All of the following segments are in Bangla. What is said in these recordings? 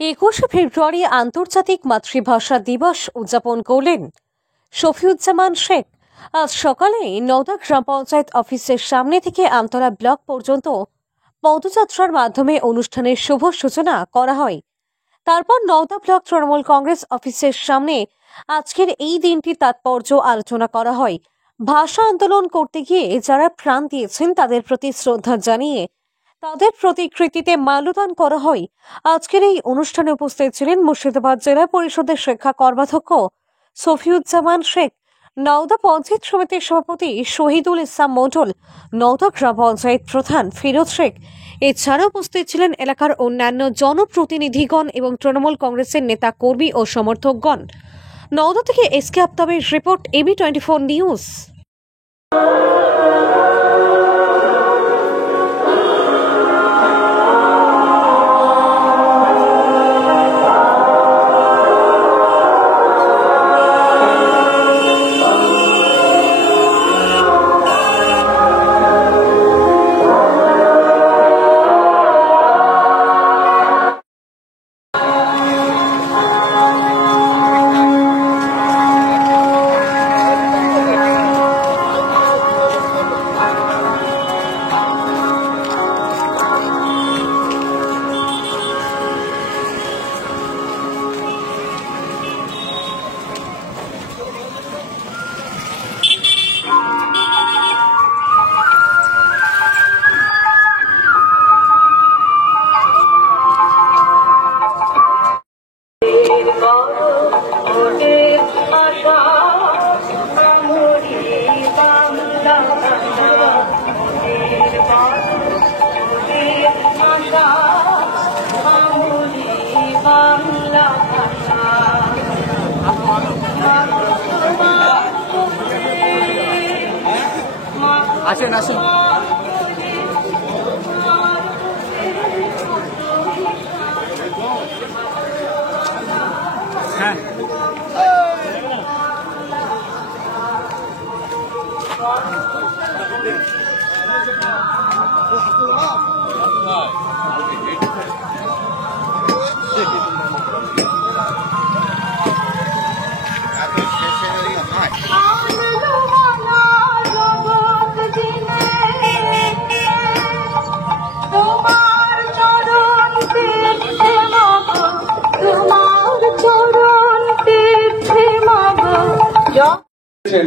21 ফেব্রুয়ারি আন্তর্জাতিক মাতৃভাষা দিবস উদযাপন করলেন শফিউজ্জামান শেখ। আজ সকালে নওদা গ্রাম পঞ্চায়েত অফিসের সামনে থেকে আমতলা ব্লক পর্যন্ত পদযাত্রার মাধ্যমে অনুষ্ঠানের শুভ সূচনা করা হয়। তারপর নওদা ব্লক তৃণমূল কংগ্রেস অফিসের সামনে আজকের এই দিনটির তাৎপর্য আলোচনা করা হয়। ভাষা আন্দোলন করতে গিয়ে যারা প্রাণ দিয়েছেন তাদের প্রতি শ্রদ্ধা জানিয়ে তাদের প্রতিকৃতিতে মাল্যদান করা হয়। আজকের এই অনুষ্ঠানে উপস্থিত ছিলেন মুর্শিদাবাদ জেলা পরিষদের শিক্ষা কর্মাধ্যক্ষ শফিউজ্জামান শেখ, নওদা পঞ্চায়েত সমিতির সভাপতি শহীদুল ইসলাম মণ্ডল, নওদা গ্রাম পঞ্চায়েত প্রধান ফিরোজ শেখ। এছাড়া উপস্থিত ছিলেন এলাকার অন্যান্য জনপ্রতিনিধিগণ এবং তৃণমূল কংগ্রেসের নেতা কর্মী ও সমর্থকগণ। নওদা থেকে এসকে আফতাবের রিপোর্ট, এবি24 নিউজ। আসেন আসেন। হ্যাঁ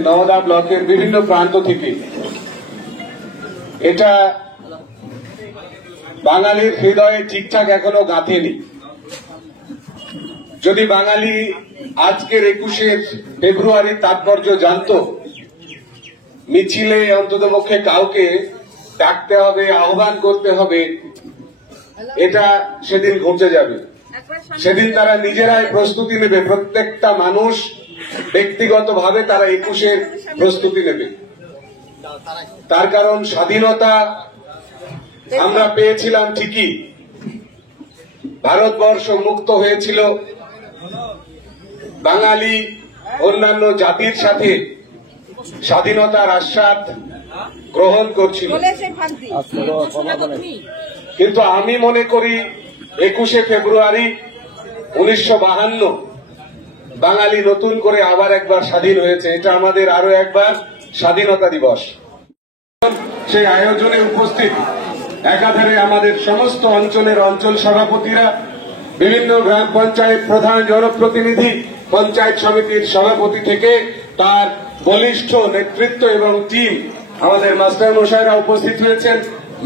নওদা ব্লকের বিভিন্ন প্রান্ত থেকে। এটা বাঙালির হৃদয়ে ঠিকঠাক এখনো গাঁথেনি। যদি বাঙালি আজকের 21শে ফেব্রুয়ারির তাৎপর্য জানতো, মিছিলে অন্ততপক্ষে কাউকে ডাকতে হবে, আহ্বান করতে হবে, এটা সেদিন ঘুচে যাবে। সেদিন তারা নিজেরাই প্রস্তুতি নেবে, প্রত্যেকটা মানুষ ব্যক্তিগতভাবে তারা 21শে প্রস্তুতি নেবে। তার কারণ স্বাধীনতা আমরা পেয়েছিলাম ঠিকই, ভারতবর্ষ মুক্ত হয়েছিল, বাঙালি অন্যান্য জাতির সাথে স্বাধীনতার আস্বাদ গ্রহণ করছিল। কিন্তু আমি মনে করি 21শে ফেব্রুয়ারি 1952 বাঙালি নতুন করে আবার একবার স্বাধীন হয়েছে। এটা আমাদের আরো একবার স্বাধীনতা দিবস। সেই আয়োজনে উপস্থিত একাধারে আমাদের সমস্ত অঞ্চলের অঞ্চল সভাপতিরা, বিভিন্ন গ্রাম পঞ্চায়েত প্রধান, জনপ্রতিনিধি, পঞ্চায়েত সমিতির সভাপতি থেকে তার বলিষ্ঠ নেতৃত্ব এবং টিম, আমাদের মাস্টার মশাইরা উপস্থিত হয়েছেন,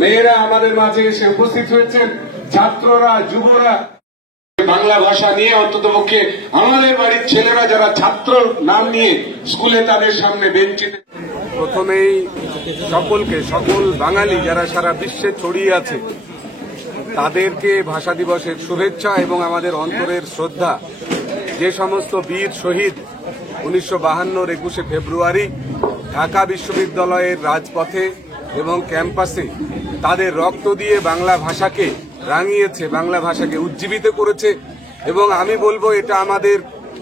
মেয়েরা আমাদের মাঝে এসে উপস্থিত হয়েছেন, ছাত্ররা, যুবরা। বাংলা ভাষা নিয়ে অন্ততপক্ষে আমাদের বাড়ির ছেলেরা যারা ছাত্র নাম নিয়ে স্কুলে তাদের সামনে বেঞ্চিতে। প্রথমেই সকল বাঙালি যারা সারা বিশ্বে ছড়িয়ে আছে তাদেরকে ভাষা দিবসের শুভেচ্ছা এবং আমাদের অন্তরের শ্রদ্ধা। যে সমস্ত বীর শহীদ 1952 21শে ফেব্রুয়ারি ঢাকা বিশ্ববিদ্যালয়ের রাজপথে এবং ক্যাম্পাসে তাদের রক্ত দিয়ে বাংলা ভাষাকে রাঙিয়েছে, বাংলা ভাষাকে উজ্জীবিত করেছে। এবং আমি বলবো এটা আমাদের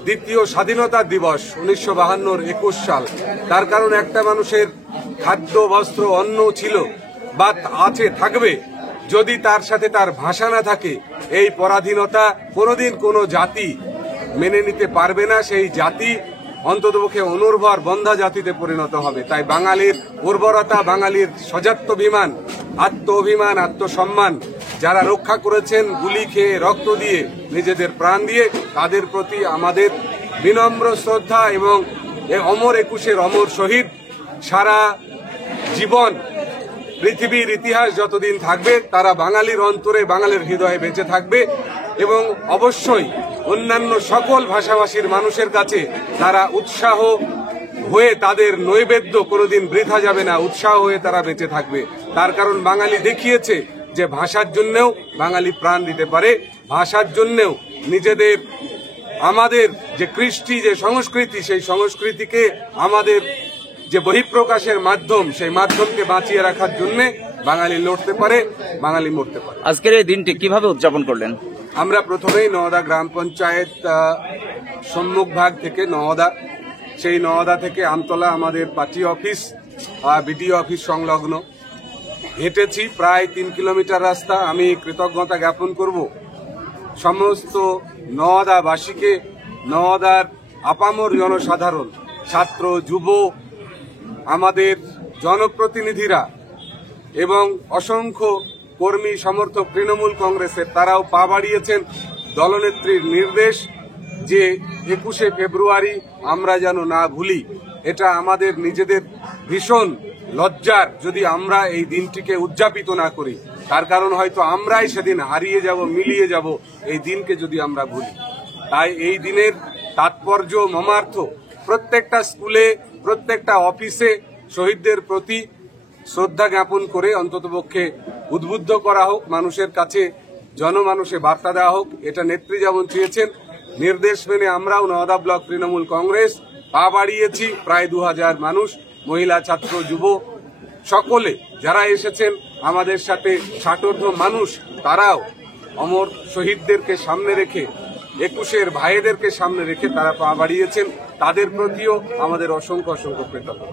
দ্বিতীয় স্বাধীনতা দিবস 1952 21 সাল। তার কারণ একটা মানুষের খাদ্য, বস্ত্র, অন্ন ছিল বা আছে, থাকবে, যদি তার সাথে তার ভাষা না থাকে, এই পরাধীনতা কোনোদিন কোনো জাতি মেনে নিতে পারবে না। সেই জাতি অন্ততপক্ষে অনুর্বর বন্ধা জাতিতে পরিণত হবে। তাই বাঙালির উর্বরতা, বাঙালির স্বজাত্যাভিমান, আত্ম অভিমান, আত্মসম্মান যারা রক্ষা করেছেন গুলি খেয়ে, রক্ত দিয়ে, নিজেদের প্রাণ দিয়ে, তাদের প্রতি আমাদের বিনম্র শ্রদ্ধা এবং অমর একুশের অমর শহীদ সারা জীবন পৃথিবীর ইতিহাস যতদিন থাকবে তারা বাঙালির অন্তরে, বাঙালির হৃদয়ে বেঁচে থাকবে এবং অবশ্যই অন্যান্য সকল ভাষাভাষীর মানুষের কাছে তারা উৎসাহ হয়ে, তাদের নৈবেদ্য কোনোদিন বৃথা যাবে না, উৎসাহ হয়ে তারা বেঁচে থাকবে। তার কারণ বাঙালি দেখিয়েছে যে ভাষার জন্যেও বাঙালি প্রাণ দিতে পারে, ভাষার জন্যেও নিজেদের, আমাদের যে কৃষ্টি, যে সংস্কৃতি, সেই সংস্কৃতিকে আমাদের যে বহিঃপ্রকাশের মাধ্যম, সেই মাধ্যমকে বাঁচিয়ে রাখার জন্য বাঙালি লড়তে পারে, বাঙালি মরতে পারে। আজকের এই দিনটি কিভাবে উদযাপন করলেন? আমরা প্রথমেই নওদা গ্রাম পঞ্চায়েত সম্মুখভাগ থেকে নওদা, সেই নওদা থেকে আমতলা আমাদের পার্টি অফিস, বিডিও অফিস সংলগ্ন হেঁটেছি প্রায় 3 কিলোমিটার রাস্তা। আমি কৃতজ্ঞতা জ্ঞাপন করব সমস্ত নওদাবাসীকে, নওদার আপামর জনসাধারণ, ছাত্র, যুব, আমাদের জনপ্রতিনিধিরা এবং অসংখ্য কর্মী সমর্থক তৃণমূল কংগ্রেসের, তারাও পা বাড়িয়েছেন দলনেত্রীর নির্দেশ যে 21শে ফেব্রুয়ারি আমরা যেন না ভুলি। এটা আমাদের নিজেদের ভীষণ লজ্জার যদি আমরা এই দিনটিকে উদযাপিত না করি। তার কারণ হয়তো আমরাই সেদিন হারিয়ে যাব, মিলিয়ে যাব এই দিনকে যদি আমরা ভুলি। তাই এই দিনের তাৎপর্য মর্মার্থ প্রত্যেকটা স্কুলে, প্রত্যেকটা অফিসে শহীদদের প্রতি শ্রদ্ধা জ্ঞাপন করে অন্ততপক্ষে উদ্বুদ্ধ করা হোক, মানুষের কাছে জনমানুষে বার্তা দেওয়া হোক। এটা নেত্রী যেমন চেয়েছেন, নির্দেশ মেনে আমরাও নওদা ব্লক তৃণমূল কংগ্রেস পা বাড়িয়েছি। প্রায় 2000 মানুষ, মহিলা, ছাত্র, যুব সকলে যারা এসেছেন আমাদের সাথে, 60 মানুষ, তারাও অমর শহীদদেরকে সামনে রেখে, 21-এর ভাইদেরকে সামনে রেখে তারা পা বাড়িয়েছেন। তাদের প্রতিও আমাদের অসংখ্য অসংখ্য কৃতজ্ঞতা।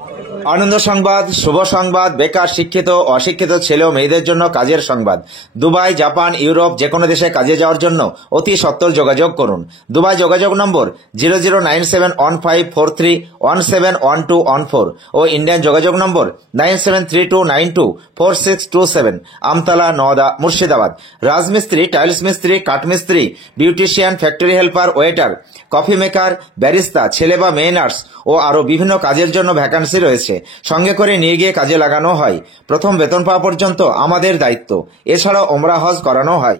আনন্দ সংবাদ, শুভ সংবাদ, বেকার, শিক্ষিত, অশিক্ষিত ছেলে ও মেয়েদের জন্য কাজের সংবাদ। দুবাই, জাপান, ইউরোপ যে কোনো দেশে কাজে যাওয়ার জন্য অতি সত্বর যোগাযোগ করুন। দুবাই যোগাযোগ নম্বর 00971543171214 ও ইন্ডিয়ান যোগাযোগ নম্বর 9732924627। আমতলা, নওদা, মুর্শিদাবাদ। রাজমিস্ত্রি, টাইলস মিস্ত্রি, কাঠমিস্ত্রি, beautician, factory helper, waiter, coffee maker, barista, ছেলে বা মেয়ে নার্স ও আরো বিভিন্ন কাজের জন্য ভ্যাকান্সি রয়েছে। সঙ্গে করে নিয়ে গিয়ে কাজে লাগানো হয়। প্রথম বেতন পাওয়া পর্যন্ত আমাদের দায়িত্ব। এছাড়াও ওমরা হজ করানো হয়।